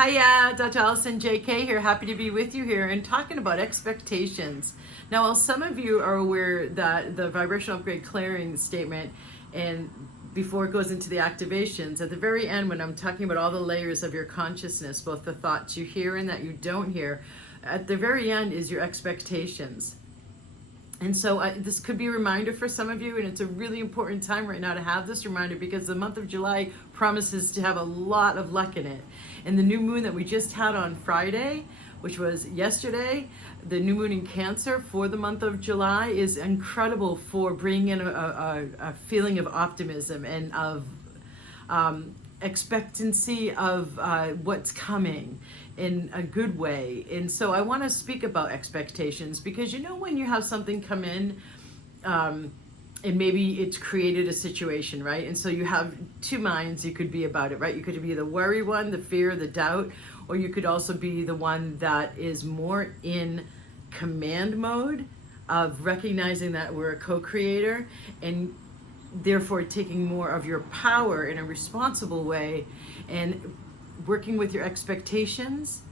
Hiya, Dr. Allison JK here, happy to be with you here and talking about expectations. Now, while some of you are aware that the vibrational upgrade clearing statement, and before it goes into the activations, at the very end when I'm talking about all the layers of your consciousness, both the thoughts you hear and that you don't hear, at the very end is your expectations. And so this could be a reminder for some of you, and it's a really important time right now to have this reminder because the month of July promises to have a lot of luck in it. And the new moon that we just had on Friday, which was yesterday, the new moon in Cancer for the month of July is incredible for bringing in a feeling of optimism and of expectancy of what's coming in a good way. And so I want to speak about expectations because you know when you have something come in and maybe it's created a situation, right? And so you have two minds you could be about it, right? You could be the worry one, the fear, the doubt, or you could also be the one that is more in command mode of recognizing that we're a co-creator and therefore taking more of your power in a responsible way and working with your expectations,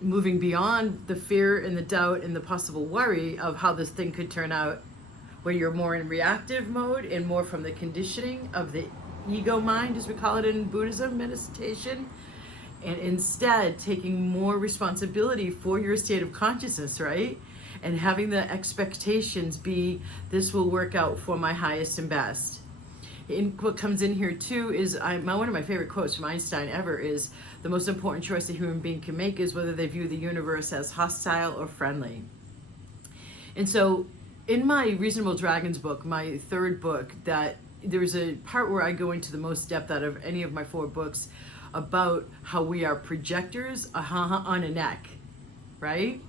moving beyond the fear and the doubt and the possible worry of how this thing could turn out, where you're more in reactive mode and more from the conditioning of the ego mind, as we call it in Buddhism meditation, and instead taking more responsibility for your state of consciousness, right? And having the expectations be, this will work out for my highest and best. And what comes in here too is, one of my favorite quotes from Einstein ever is, the most important choice a human being can make is whether they view the universe as hostile or friendly. And so in my Reasonable Dragons book, my third book, that there's a part where I go into the most depth out of any of my 4 books about how we are projectors on a neck, right?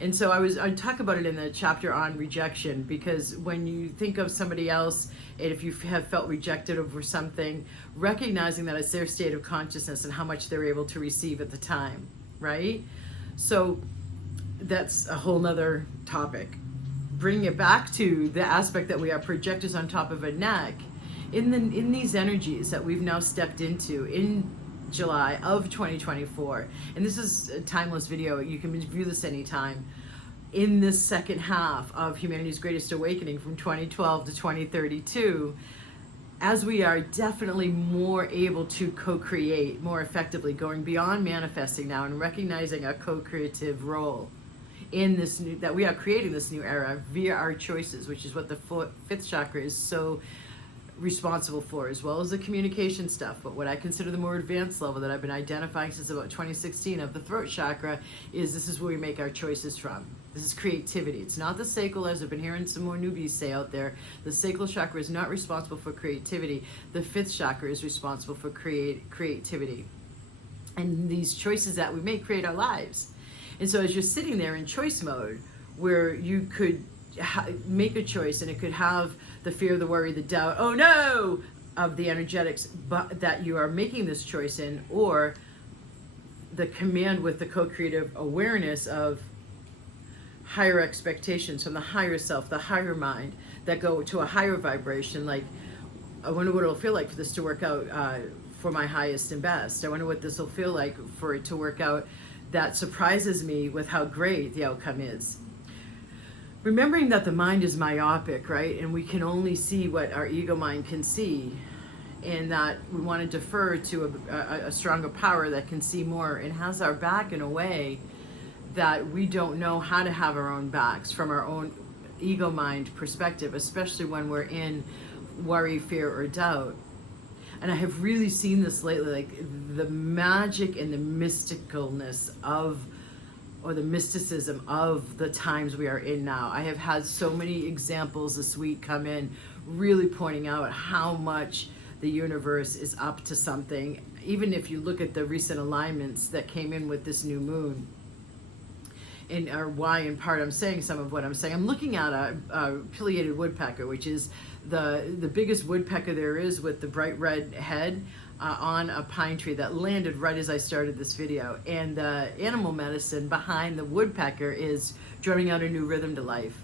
And so I talk about it in the chapter on rejection, because when you think of somebody else, and if you have felt rejected over something, recognizing that it's their state of consciousness and how much they're able to receive at the time, right? So that's a whole nother topic. Bring it back to the aspect that we are projectors on top of a neck. In these energies that we've now stepped into in July of 2024, and this is a timeless video, you can view this anytime, in this second half of humanity's greatest awakening from 2012 to 2032, as we are definitely more able to co-create more effectively, going beyond manifesting now and recognizing a co-creative role in this new, that we are creating this new era via our choices, which is what the 5th chakra is so responsible for, as well as the communication stuff. But what I consider the more advanced level that I've been identifying since about 2016 of the throat chakra is, this is where we make our choices from. This is creativity. It's not the sacral, as I've been hearing some more newbies say out there. The sacral chakra is not responsible for creativity. The 5th chakra is responsible for creativity. And these choices that we make create our lives. And so as you're sitting there in choice mode, where you could make a choice, and it could have the fear, the worry, the doubt, oh no, of the energetics, but that you are making this choice in, or the command with the co-creative awareness of higher expectations from the higher self, the higher mind, that go to a higher vibration, like, I wonder what it'll feel like for this to work out for my highest and best. I wonder what this will feel like for it to work out that surprises me with how great the outcome is. Remembering that the mind is myopic, right? And we can only see what our ego mind can see, and that we want to defer to a stronger power that can see more and has our back in a way that we don't know how to have our own backs from our own ego mind perspective, especially when we're in worry, fear, or doubt. And I have really seen this lately, like the magic and the mysticalness of, or the mysticism of the times we are in now. I have had so many examples this week come in, really pointing out how much the universe is up to something. Even if you look at the recent alignments that came in with this new moon, and or why in part I'm saying some of what I'm saying. I'm looking at a pileated woodpecker, which is the biggest woodpecker there is, with the bright red head on a pine tree that landed right as I started this video. And the animal medicine behind the woodpecker is drumming out a new rhythm to life.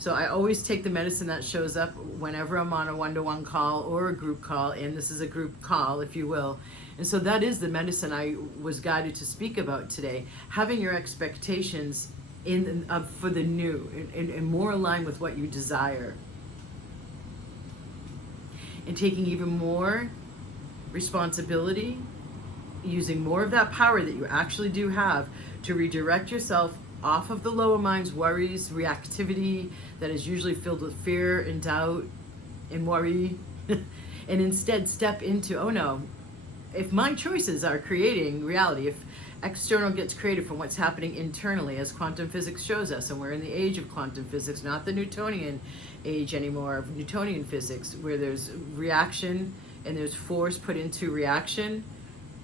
So I always take the medicine that shows up whenever I'm on a one-to-one call or a group call, and this is a group call, if you will. And so that is the medicine I was guided to speak about today. Having your expectations for the new and more aligned with what you desire. And taking even more responsibility, using more of that power that you actually do have to redirect yourself off of the lower mind's worries, reactivity that is usually filled with fear and doubt and worry, and instead step into, oh no, if my choices are creating reality, if external gets created from what's happening internally, as quantum physics shows us, and we're in the age of quantum physics, not the Newtonian age anymore, of Newtonian physics, where there's reaction and there's force put into reaction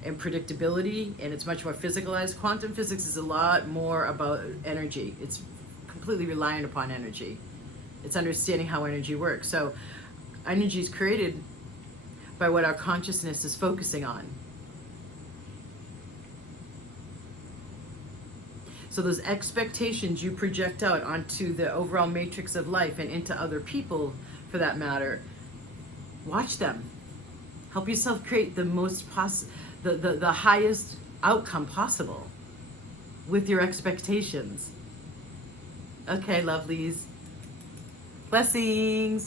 and predictability, and it's much more physicalized. Quantum physics is a lot more about energy. It's completely reliant upon energy. It's understanding how energy works. So energy is created by what our consciousness is focusing on. So those expectations you project out onto the overall matrix of life and into other people, for that matter, watch them. Help yourself create the most the highest outcome possible with your expectations. Okay, lovelies. Blessings.